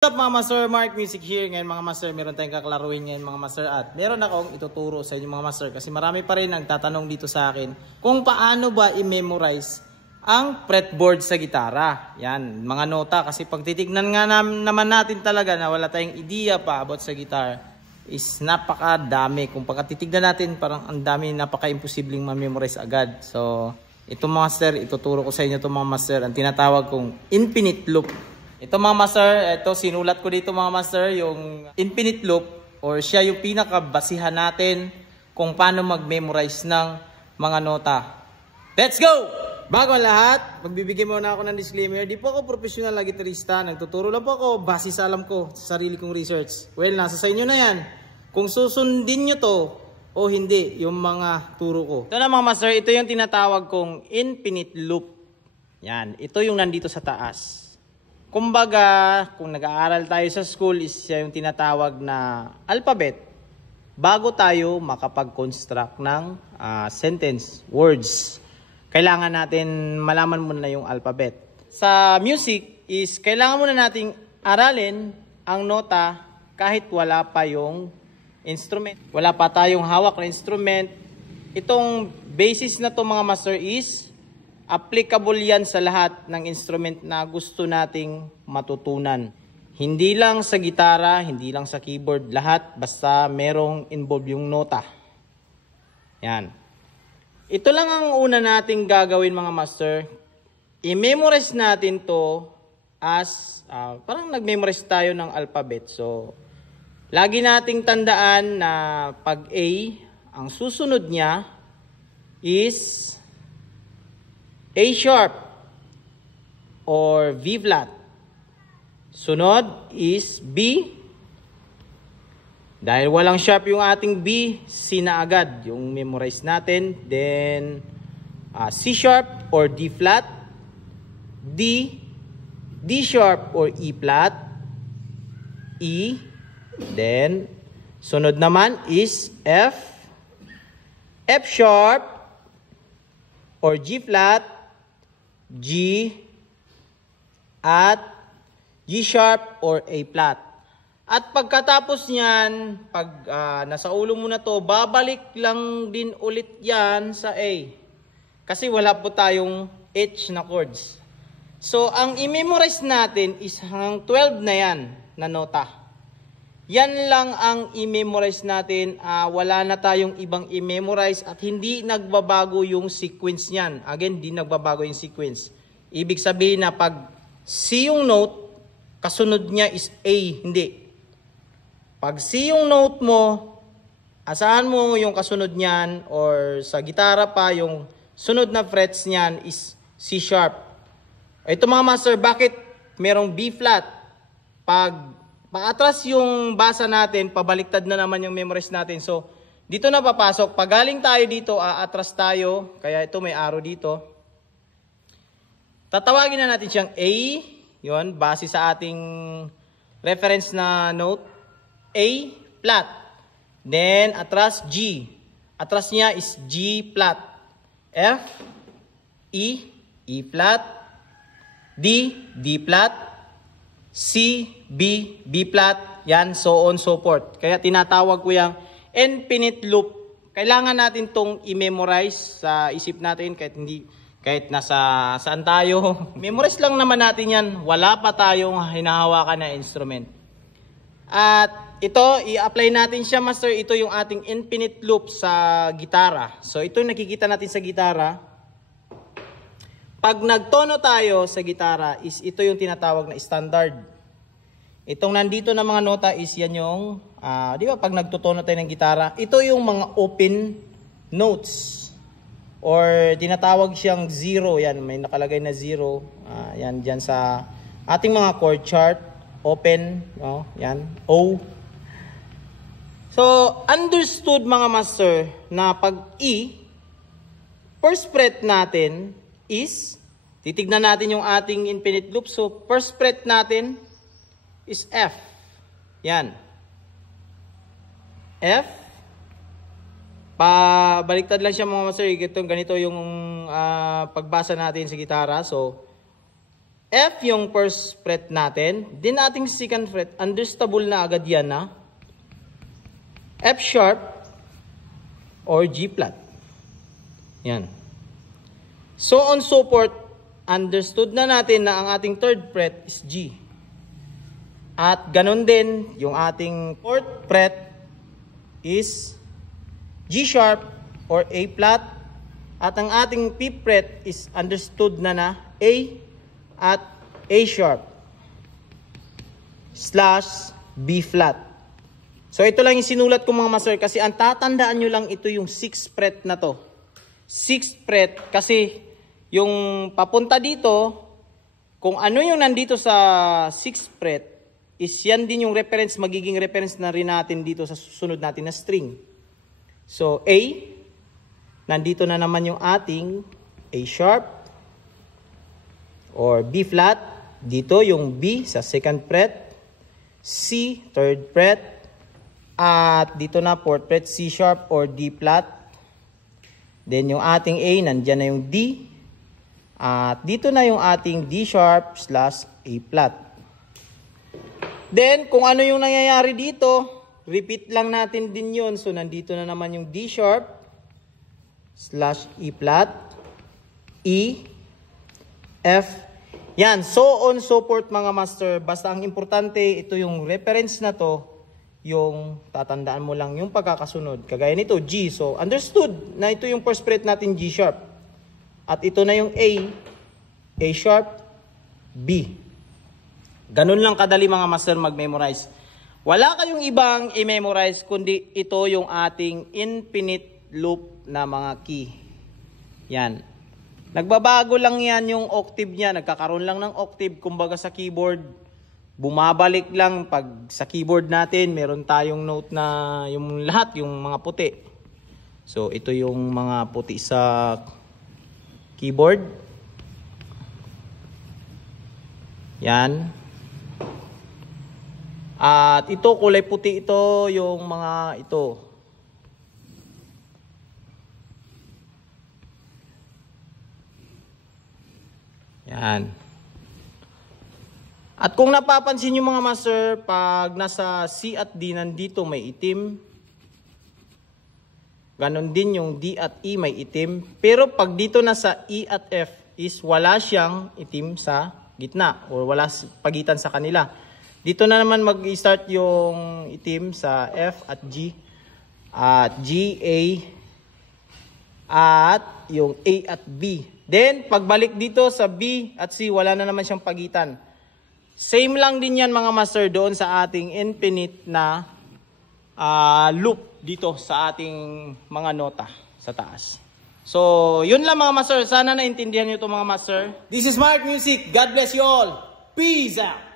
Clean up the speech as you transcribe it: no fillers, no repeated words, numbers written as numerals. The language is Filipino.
What's up mga master, Mark Music here. Ngayon mga master, meron tayong kaklaruhin ngayon mga master. At meron akong ituturo sa inyo mga master. Kasi marami pa rin ang tatanong dito sa akin kung paano ba i-memorize ang fretboard sa gitara. Yan, mga nota. Kasi pag titignan nga naman natin talaga na wala tayong ideya pa about sa guitar, is napakadami. Kung pagkatitignan natin, parang ang dami, napaka-imposibleng ma-memorize agad. So, ito mga master, ituturo ko sa inyo ito mga master. Ang tinatawag kong infinite loop. Ito mga master, ito sinulat ko dito mga master, yung infinite loop or siya yung pinakabasihan natin kung paano mag-memorize ng mga nota. Let's go! Bago ang lahat, magbibigay muna ako ng disclaimer. Di po ako professional na gitarista. Nagtuturo lang po ako base sa alam ko, sa sarili kong research. Well, nasa sa inyo na yan. Kung susundin nyo to o hindi, yung mga turo ko. Ito na mga master, ito yung tinatawag kong infinite loop. Yan, ito yung nandito sa taas. Kumbaga, kung nag-aaral tayo sa school, is siya yung tinatawag na alphabet bago tayo makapag-construct ng sentence, words. Kailangan natin malaman muna yung alphabet. Sa music is kailangan muna nating aralin ang nota kahit wala pa yung instrument. Wala pa tayong hawak na instrument. Itong basis na to mga master is applicable yan sa lahat ng instrument na gusto nating matutunan. Hindi lang sa gitara, hindi lang sa keyboard, lahat basta merong involve yung nota. Yan. Ito lang ang una nating gagawin mga master. I-memorize natin to as, parang nag-memorize tayo ng alphabet. So, lagi nating tandaan na pag A, ang susunod niya is A sharp or V flat. Sunod is B. Dahil walang sharp yung ating B, C na agad yung memorize natin. Then C sharp or D flat. D, D sharp or E flat. E. Then sunod naman is F. F sharp or G flat. G at G sharp or A flat. At pagkatapos niyan, pag nasa ulo mo na to, babalik lang din ulit yan sa A. Kasi wala po tayong H na chords. So, ang i-memorize natin is hanggang 12 na yan na nota. Yan lang ang i-memorize natin. Wala na tayong ibang i-memorize at hindi nagbabago yung sequence niyan. Again, hindi nagbabago yung sequence. Ibig sabihin na pag C yung note, kasunod niya is A. Hindi. Pag C yung note mo, asahan mo yung kasunod niyan or sa gitara pa, yung sunod na frets niyan is C sharp. Ito mga master, bakit merong B flat? Pag paatras yung basa natin, pabaliktad na naman yung memorize natin. So, dito na papasok. Pag galing tayo dito, aatras tayo. Kaya ito may arrow dito. Tatawagin na natin siyang A. Yun, base sa ating reference na note. A flat. Then, atras G. Atras niya is G flat. F, E, E flat. D, D flat. C, B, B flat, yan, so on, so forth. Kaya tinatawag ko yung infinite loop. Kailangan natin tong i-memorize sa isip natin kahit nasa saan tayo. Memorize lang naman natin yan. Wala pa tayong hinahawakan na instrument. At ito, i-apply natin siya, master. Ito yung ating infinite loop sa gitara. So ito yung nakikita natin sa gitara. Pag nagtono tayo sa gitara, is ito yung tinatawag na standard. Itong nandito na mga nota is yan yung, di ba pag nagtutono tayo ng gitara, ito yung mga open notes. Or tinatawag siyang zero, yan, may nakalagay na zero. Yan, dyan sa ating mga chord chart, open, no? Yan, O. So, understood mga master, na pag E, first fret natin, is, titignan natin yung ating infinite loop. So, first fret natin is F. Yan. F. Pabaliktad lang siya mga master. Ganito yung pagbasa natin sa gitara. So, F yung first fret natin. Din ating second fret, understable na agad yan na F sharp or G flat. Yan. So on so forth, understood na natin na ang ating third fret is G. At ganun din, yung ating fourth fret is G sharp or A flat. At ang ating fifth fret is understood na A at A sharp / B flat. So ito lang yung sinulat ko mga master kasi ang tatandaan nyo lang ito yung 6th fret na to. 6th fret kasi yung papunta dito, kung ano yung nandito sa 6th fret, is yan din yung reference, magiging reference na rin natin dito sa susunod natin na string. So A, nandito na naman yung ating A sharp or B flat. Dito yung B sa second fret, C, third fret, at dito na fourth fret, C sharp or D flat. Then yung ating A, nandyan na yung D. At dito na yung ating D sharp / A flat. Then, kung ano yung nangyayari dito, repeat lang natin din yun. So, nandito na naman yung D sharp / E flat, E, F. Yan, so on, so forth mga master. Basta ang importante, ito yung reference na to, yung tatandaan mo lang yung pagkakasunod. Kagaya nito, G. So, understood na ito yung first fret natin, G sharp. At ito na yung A sharp, B. Ganun lang kadali mga master mag-memorize. Wala kayong ibang i-memorize kundi ito yung ating infinite loop na mga key. Yan. Nagbabago lang yan yung octave niya. Nagkakaroon lang ng octave kumbaga sa keyboard. Bumabalik lang pag sa keyboard natin meron tayong note na yung lahat yung mga puti. So ito yung mga puti sa keyboard. Yan. At ito kulay puti ito yung mga ito. Yan. At kung napapansin nyo mga master, pag nasa C at D nandito may itim. Ganon din yung D at E may itim. Pero pag dito nasa E at F is wala siyang itim sa gitna or wala pagitan sa kanila. Dito na naman mag-start yung itim sa F at G. At G, A, at yung A at B. Then, pagbalik dito sa B at C, wala na naman siyang pagitan. Same lang din yan mga master doon sa ating infinite na loop dito sa ating mga nota sa taas. So, yun lang mga master. Sana naintindihan nyo ito mga master. This is Mark Music. God bless you all. Peace out.